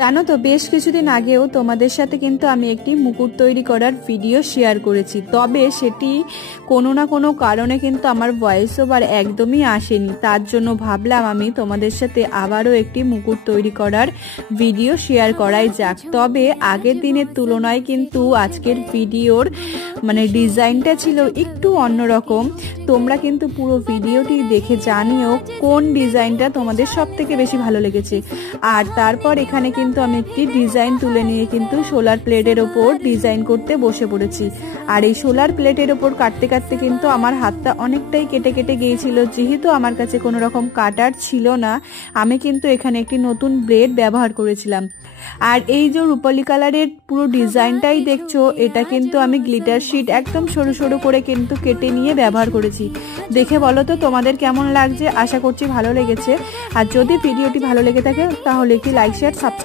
জানো তো বেশ কিছুদিন আগেও তোমাদের সাথে কিন্তু আমি একটি মুকুট তৈরি করার ভিডিও শেয়ার করেছি, তবে সেটি কোনো না কোনো কারণে কিন্তু আমার ভয়েস ওভার একদমই আসেনি। তার জন্য ভাবলাম আমি তোমাদের সাথে আবারও একটি মুকুট তৈরি করার ভিডিও শেয়ার করাই যাক। তবে আগের দিনের তুলনায় কিন্তু আজকের ভিডিওর ডিজাইনটা ছিল একটু অন্যরকম। তোমরা কিন্তু পুরো ভিডিওটি দেখে জানিও কোন ডিজাইনটা তোমাদের সব থেকে বেশি ভালো লেগেছে। আর তারপর এখানে কিন্তু আমি একটি ডিজাইন তুলে নিয়ে কিন্তু সোলার প্লেটের ওপর ডিজাইন করতে বসে পড়েছি। আর এই সোলার প্লেটের ওপর কাটতে কাটতে কিন্তু আমার হাতটা অনেকটাই কেটে কেটে গিয়েছিল। যেহেতু আমার কাছে কোনো রকম কাটার ছিল না, আমি কিন্তু এখানে একটি নতুন ব্লেড ব্যবহার করেছিলাম। আর এই যে রূপালি কালারের পুরো ডিজাইনটাই দেখছো, এটা কিন্তু আমি গ্লিটার শিট একদম সরু সরু করে কিন্তু কেটে নিয়ে ব্যবহার করেছি। দেখে বলো তো তোমাদের কেমন লাগছে, আশা করছি ভালো লেগেছে। আর যদি ভিডিওটি ভালো লেগে থাকে তাহলে একটি লাইক শেয়ার সাবস্ক্রাইব